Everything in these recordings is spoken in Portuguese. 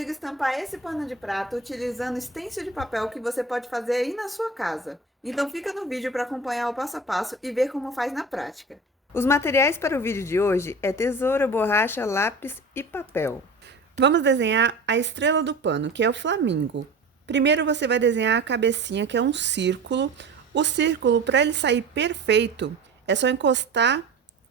comigo estampar esse pano de prato utilizando stencil de papel que você pode fazer aí na sua casa. Então fica no vídeo para acompanhar o passo a passo e ver como faz na prática. Os materiais para o vídeo de hoje é tesoura, borracha, lápis e papel. Vamos desenhar a estrela do pano, que é o flamingo. Primeiro você vai desenhar a cabecinha, que é um círculo. O círculo, para ele sair perfeito, é só encostar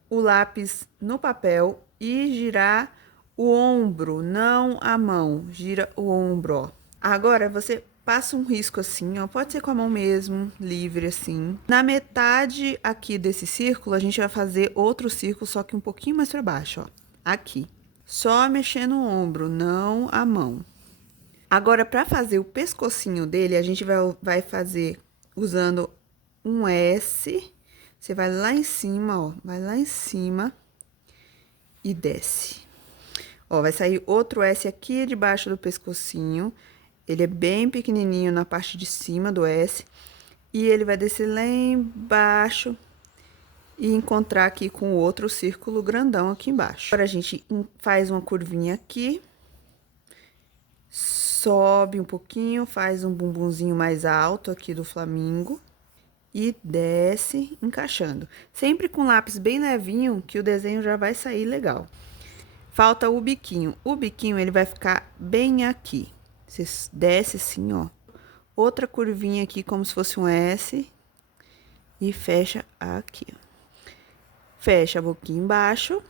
o lápis no papel e girar o ombro, não a mão. Gira o ombro, ó. Agora você passa um risco assim, ó. Pode ser com a mão mesmo, livre assim. Na metade aqui desse círculo, a gente vai fazer outro círculo, só que um pouquinho mais para baixo, ó. Aqui. Só mexendo o ombro, não a mão. Agora, para fazer o pescocinho dele, a gente vai fazer usando um S. Você vai lá em cima, ó. Vai lá em cima e desce. Ó, vai sair outro S aqui debaixo do pescocinho. Ele é bem pequenininho na parte de cima do S. E ele vai descer lá embaixo e encontrar aqui com o outro círculo grandão aqui embaixo. Agora, a gente faz uma curvinha aqui. Sobe um pouquinho, faz um bumbumzinho mais alto aqui do flamingo. E desce encaixando. Sempre com lápis bem levinho, que o desenho já vai sair legal. Falta o biquinho. O biquinho, ele vai ficar bem aqui. Você desce assim, ó. Outra curvinha aqui, como se fosse um S. E fecha aqui, ó. Fecha a boquinha embaixo.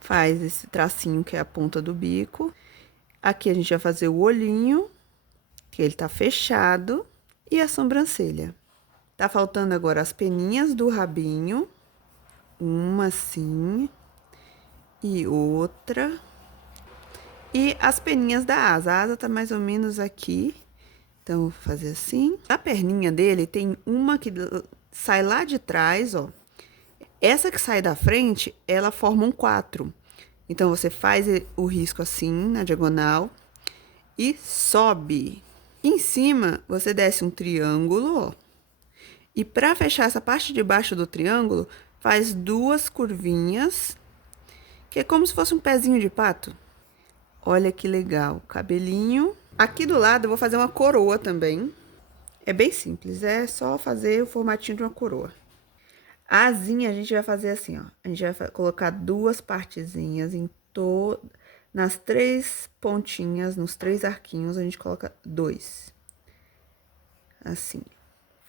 Faz esse tracinho, que é a ponta do bico. Aqui a gente vai fazer o olhinho, que ele tá fechado. E a sobrancelha. Tá faltando agora as peninhas do rabinho. Uma assim. E outra. E as peninhas da asa. A asa tá mais ou menos aqui. Então, vou fazer assim. A perninha dele tem uma que sai lá de trás, ó. Essa que sai da frente, ela forma um 4. Então, você faz o risco assim, na diagonal. E sobe. Em cima, você desce um triângulo, ó. E para fechar essa parte de baixo do triângulo, faz duas curvinhas, que é como se fosse um pezinho de pato. Olha que legal, cabelinho. Aqui do lado eu vou fazer uma coroa também. É bem simples, é só fazer o formatinho de uma coroa. A asinha a gente vai fazer assim, ó. A gente vai colocar duas partezinhas nas 3 pontinhas, nos 3 arquinhos, a gente coloca 2. Assim.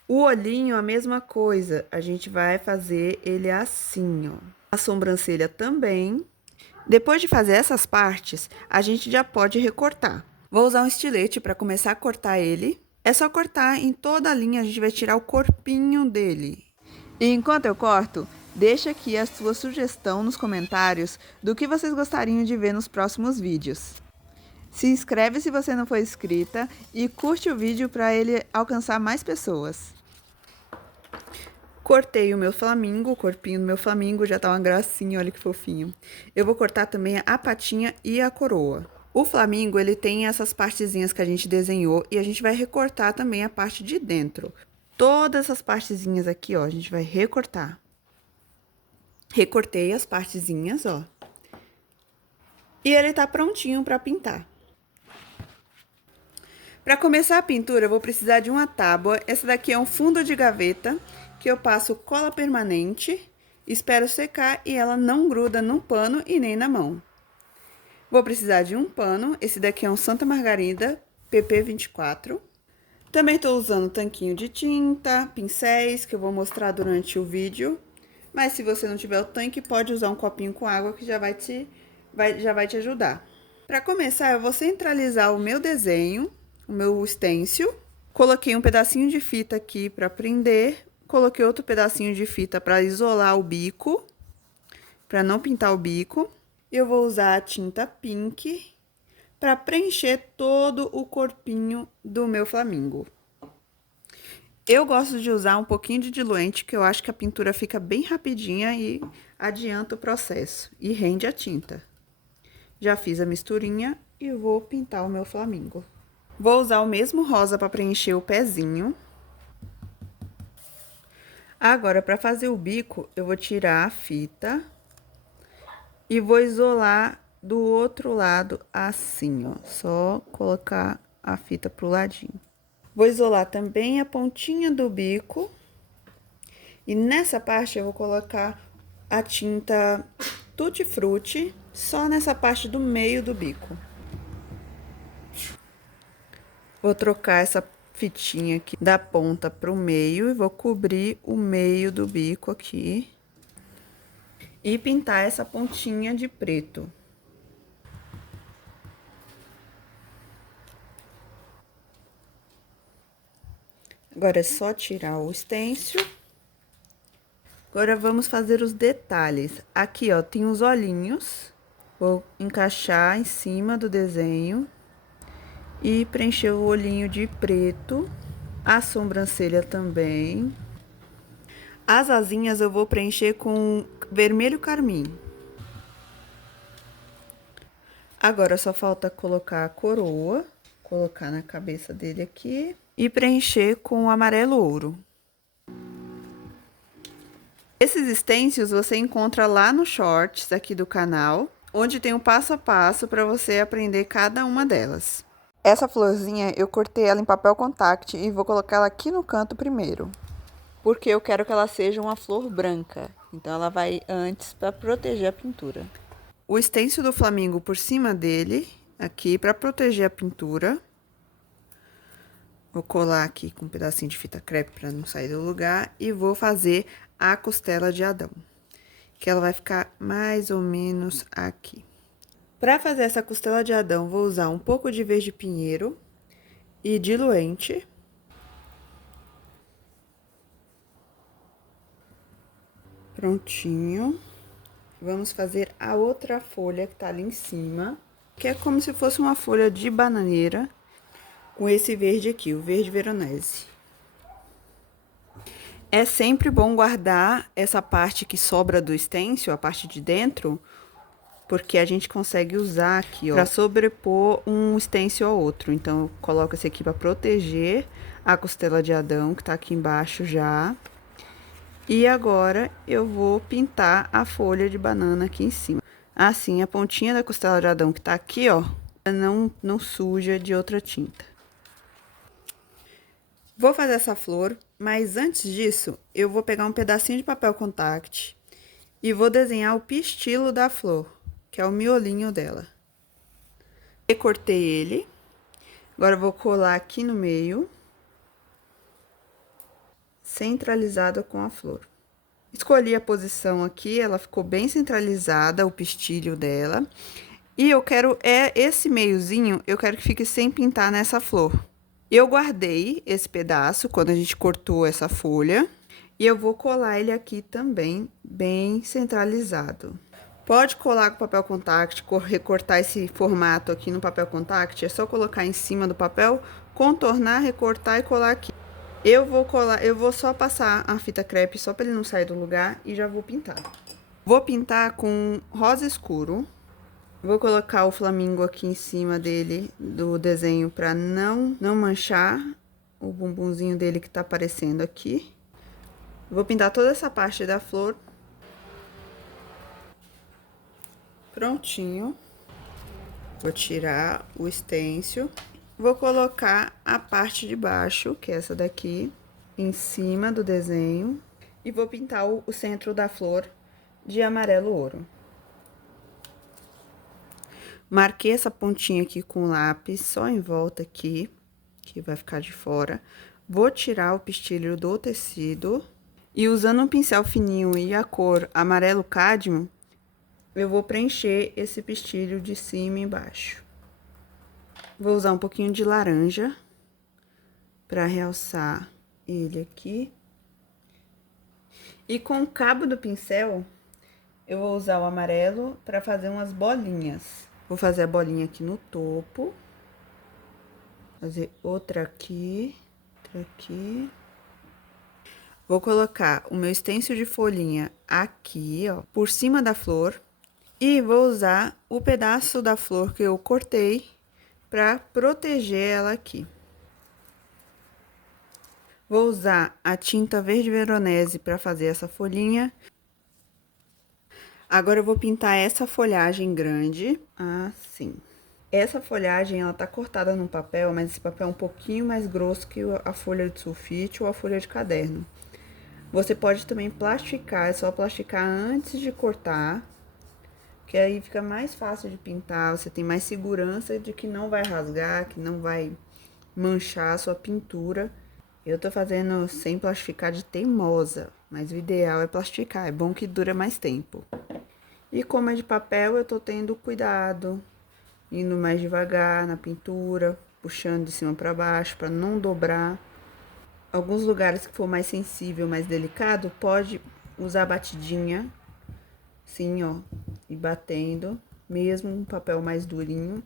O olhinho, a mesma coisa, a gente vai fazer ele assim, ó. A sobrancelha também. Depois de fazer essas partes, a gente já pode recortar. Vou usar um estilete para começar a cortar ele. É só cortar em toda a linha, a gente vai tirar o corpinho dele. E enquanto eu corto, deixa aqui a sua sugestão nos comentários do que vocês gostariam de ver nos próximos vídeos. Se inscreve se você não for inscrita e curte o vídeo para ele alcançar mais pessoas. Cortei o meu flamingo, o corpinho do meu flamingo, já tá uma gracinha, olha que fofinho. Eu vou cortar também a patinha e a coroa. O flamingo, ele tem essas partezinhas que a gente desenhou e a gente vai recortar também a parte de dentro. Todas essas partezinhas aqui, ó, a gente vai recortar. Recortei as partezinhas, ó. E ele tá prontinho para pintar. Para começar a pintura, eu vou precisar de uma tábua. Essa daqui é um fundo de gaveta, que eu passo cola permanente, espero secar e ela não gruda no pano e nem na mão. Vou precisar de um pano, esse daqui é um Santa Margarida PP 24. Também estou usando tanquinho de tinta, pincéis, que eu vou mostrar durante o vídeo. Mas se você não tiver o tanque, pode usar um copinho com água, que já vai te ajudar. Para começar, eu vou centralizar o meu desenho, o meu stencil. Coloquei um pedacinho de fita aqui para prender. Coloquei outro pedacinho de fita para isolar o bico, para não pintar o bico. Eu vou usar a tinta pink para preencher todo o corpinho do meu flamingo. Eu gosto de usar um pouquinho de diluente, que eu acho que a pintura fica bem rapidinha e adianta o processo. E rende a tinta. Já fiz a misturinha e vou pintar o meu flamingo. Vou usar o mesmo rosa para preencher o pezinho. Agora, para fazer o bico, eu vou tirar a fita e vou isolar do outro lado assim, ó. Só colocar a fita pro ladinho. Vou isolar também a pontinha do bico. E nessa parte eu vou colocar a tinta Tutti Frutti, só nessa parte do meio do bico. Vou trocar essa fitinha aqui da ponta pro meio e vou cobrir o meio do bico aqui. E pintar essa pontinha de preto. Agora é só tirar o stencil. Agora vamos fazer os detalhes. Aqui, ó, tem os olhinhos. Vou encaixar em cima do desenho e preencher o olhinho de preto. A sobrancelha também. As asinhas eu vou preencher com vermelho carmim. Agora só falta colocar a coroa, colocar na cabeça dele aqui e preencher com o amarelo ouro. Esses stencils você encontra lá no shorts aqui do canal, onde tem um passo a passo para você aprender cada uma delas. Essa florzinha eu cortei ela em papel contact e vou colocar ela aqui no canto primeiro, porque eu quero que ela seja uma flor branca, então ela vai antes para proteger a pintura. O stencil do flamingo por cima dele, aqui para proteger a pintura. Vou colar aqui com um pedacinho de fita crepe para não sair do lugar e vou fazer a costela de Adão, que ela vai ficar mais ou menos aqui. Para fazer essa costela de Adão, vou usar um pouco de verde pinheiro e diluente. Prontinho. Vamos fazer a outra folha que tá ali em cima, que é como se fosse uma folha de bananeira, com esse verde aqui, o verde veronese. É sempre bom guardar essa parte que sobra do stencil, a parte de dentro, porque a gente consegue usar aqui, ó, para sobrepor um stencil ao outro. Então, eu coloco esse aqui para proteger a costela de Adão, que tá aqui embaixo já. E agora, eu vou pintar a folha de banana aqui em cima. Assim, a pontinha da costela de Adão que tá aqui, ó, não suja de outra tinta. Vou fazer essa flor, mas antes disso, eu vou pegar um pedacinho de papel contact e vou desenhar o pistilo da flor, que é o miolinho dela. Recortei ele, agora eu vou colar aqui no meio, centralizada com a flor. Escolhi a posição aqui, ela ficou bem centralizada, o pistilho dela. E eu quero, esse meiozinho, eu quero que fique sem pintar nessa flor. Eu guardei esse pedaço quando a gente cortou essa folha. E eu vou colar ele aqui também, bem centralizado. Pode colar com papel contact, recortar esse formato aqui no papel contact. É só colocar em cima do papel, contornar, recortar e colar aqui. Eu vou só passar a fita crepe só para ele não sair do lugar e já vou pintar. Vou pintar com rosa escuro. Vou colocar o flamingo aqui em cima dele, do desenho, para não manchar o bumbumzinho dele que tá aparecendo aqui. Vou pintar toda essa parte da flor. Prontinho. Vou tirar o stencil. Vou colocar a parte de baixo, que é essa daqui, em cima do desenho. E vou pintar o centro da flor de amarelo ouro. Marquei essa pontinha aqui com lápis, só em volta aqui, que vai ficar de fora. Vou tirar o pistilho do tecido. E usando um pincel fininho e a cor amarelo cádmio, eu vou preencher esse pistilho de cima e embaixo. Vou usar um pouquinho de laranja para realçar ele aqui. E com o cabo do pincel, eu vou usar o amarelo para fazer umas bolinhas. Vou fazer a bolinha aqui no topo. Fazer outra aqui, outra aqui. Vou colocar o meu stencil de folhinha aqui, ó, por cima da flor. E vou usar o pedaço da flor que eu cortei para proteger ela aqui. Vou usar a tinta verde veronese para fazer essa folhinha. Agora eu vou pintar essa folhagem grande, assim. Essa folhagem, ela tá cortada num papel, mas esse papel é um pouquinho mais grosso que a folha de sulfite ou a folha de caderno. Você pode também plasticar, é só plasticar antes de cortar, que aí fica mais fácil de pintar, você tem mais segurança de que não vai rasgar, que não vai manchar a sua pintura. Eu tô fazendo sem plastificar de teimosa, mas o ideal é plasticar, é bom que dura mais tempo. E como é de papel, eu tô tendo cuidado, indo mais devagar na pintura, puxando de cima para baixo para não dobrar. Alguns lugares que for mais sensível, mais delicado, pode usar batidinha, sim, ó, e batendo, mesmo um papel mais durinho.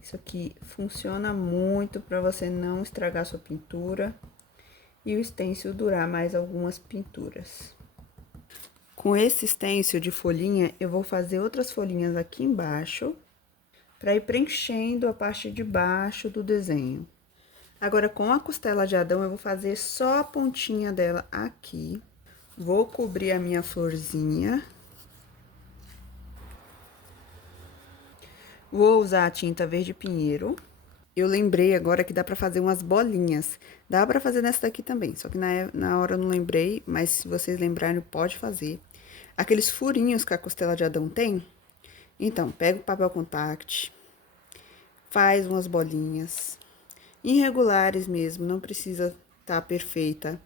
Isso aqui funciona muito para você não estragar sua pintura e o stencil durar mais algumas pinturas. Com esse stencil de folhinha, eu vou fazer outras folhinhas aqui embaixo para ir preenchendo a parte de baixo do desenho. Agora, com a costela de Adão, eu vou fazer só a pontinha dela aqui. Vou cobrir a minha florzinha. Vou usar a tinta verde pinheiro. Eu lembrei agora que dá pra fazer umas bolinhas. Dá pra fazer nessa daqui também, só que na hora eu não lembrei, mas se vocês lembrarem, pode fazer. Aqueles furinhos que a costela de Adão tem. Então, pega o papel contact, faz umas bolinhas. Irregulares mesmo, não precisa estar perfeita.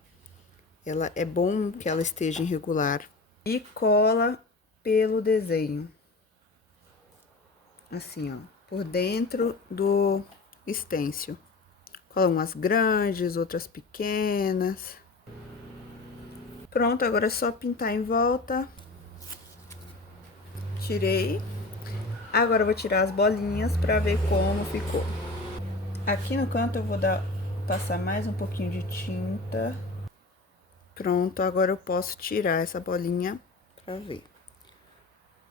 Ela é bom que ela esteja irregular. E cola pelo desenho. Assim, ó, por dentro do stencil. Cola umas grandes, outras pequenas. Pronto, agora é só pintar em volta. Tirei. Agora eu vou tirar as bolinhas pra ver como ficou. Aqui no canto eu vou passar mais um pouquinho de tinta. Pronto, agora eu posso tirar essa bolinha pra ver.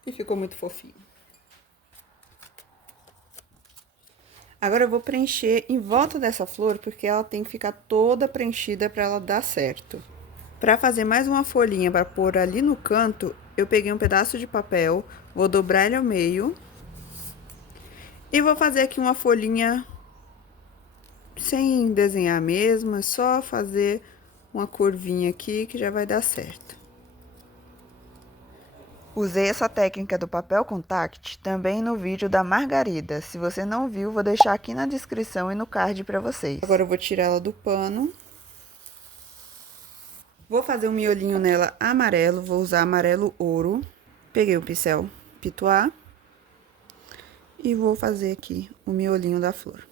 E ficou muito fofinho. Agora eu vou preencher em volta dessa flor, porque ela tem que ficar toda preenchida pra ela dar certo. Pra fazer mais uma folhinha pra pôr ali no canto, eu peguei um pedaço de papel, vou dobrar ele ao meio. E vou fazer aqui uma folhinha sem desenhar mesmo, é só fazer uma curvinha aqui que já vai dar certo. Usei essa técnica do papel contact também no vídeo da Margarida. Se você não viu, vou deixar aqui na descrição e no card pra vocês. Agora eu vou tirar ela do pano. Vou fazer um miolinho nela amarelo, vou usar amarelo ouro. Peguei o pincel Pitois e vou fazer aqui o miolinho da flor.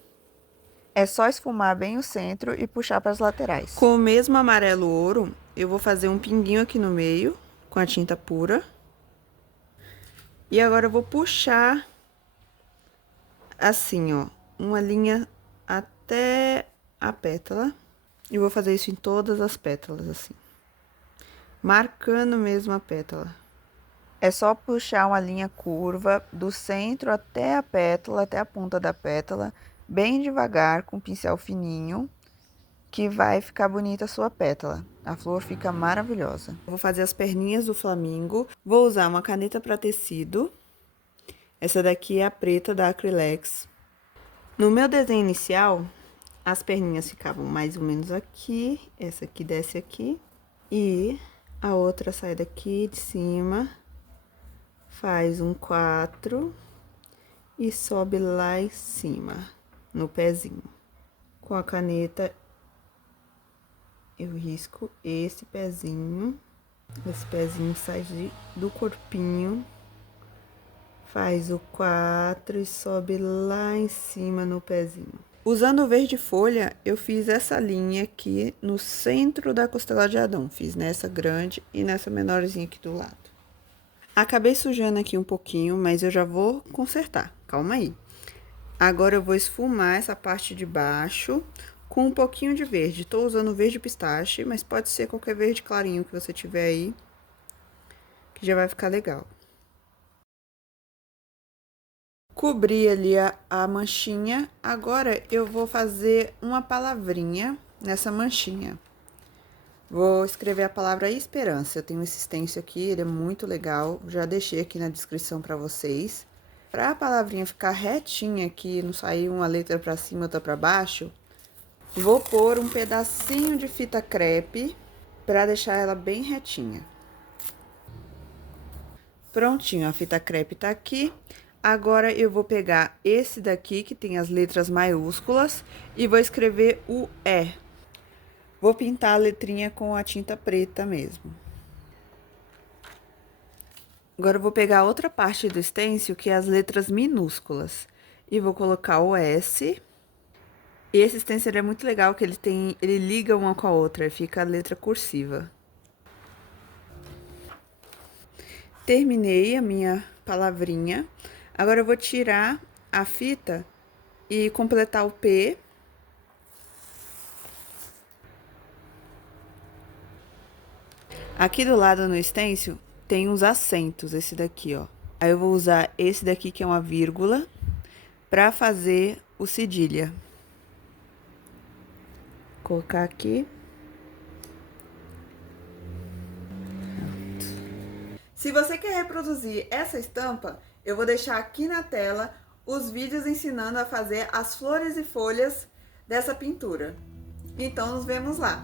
É só esfumar bem o centro e puxar para as laterais. Com o mesmo amarelo ouro, eu vou fazer um pinguinho aqui no meio, com a tinta pura. E agora eu vou puxar, assim, ó, uma linha até a pétala. E vou fazer isso em todas as pétalas, assim. Marcando mesmo a pétala. É só puxar uma linha curva do centro até a pétala, até a ponta da pétala, bem devagar, com o pincel fininho, que vai ficar bonita a sua pétala. A flor fica maravilhosa. Vou fazer as perninhas do flamingo. Vou usar uma caneta para tecido. Essa daqui é a preta da Acrylex. No meu desenho inicial, as perninhas ficavam mais ou menos aqui. Essa aqui desce aqui. E a outra sai daqui de cima, faz um 4 e sobe lá em cima, no pezinho. Com a caneta, eu risco esse pezinho sai do corpinho, faz o 4 e sobe lá em cima no pezinho. Usando o verde folha, eu fiz essa linha aqui no centro da costela de Adão. Fiz nessa grande e nessa menorzinha aqui do lado. Acabei sujando aqui um pouquinho, mas eu já vou consertar. Calma aí. Agora eu vou esfumar essa parte de baixo com um pouquinho de verde. Tô usando verde pistache, mas pode ser qualquer verde clarinho que você tiver aí, que já vai ficar legal. Cobri ali a manchinha. Agora eu vou fazer uma palavrinha nessa manchinha. Vou escrever a palavra esperança. Eu tenho esse stencil aqui, ele é muito legal. Já deixei aqui na descrição para vocês. Para a palavrinha ficar retinha aqui, não sair uma letra para cima e outra para baixo, vou pôr um pedacinho de fita crepe para deixar ela bem retinha. Prontinho, a fita crepe tá aqui. Agora, eu vou pegar esse daqui, que tem as letras maiúsculas, e vou escrever o E. Vou pintar a letrinha com a tinta preta mesmo. Agora, eu vou pegar outra parte do stencil, que é as letras minúsculas, e vou colocar o S. E esse stencil é muito legal, que ele liga uma com a outra, fica a letra cursiva. Terminei a minha palavrinha. Agora, eu vou tirar a fita e completar o P. Aqui do lado no stencil tem uns acentos, esse daqui, ó. Aí eu vou usar esse daqui, que é uma vírgula, pra fazer o cedilha. Vou colocar aqui. Se você quer reproduzir essa estampa, eu vou deixar aqui na tela os vídeos ensinando a fazer as flores e folhas dessa pintura. Então, nos vemos lá!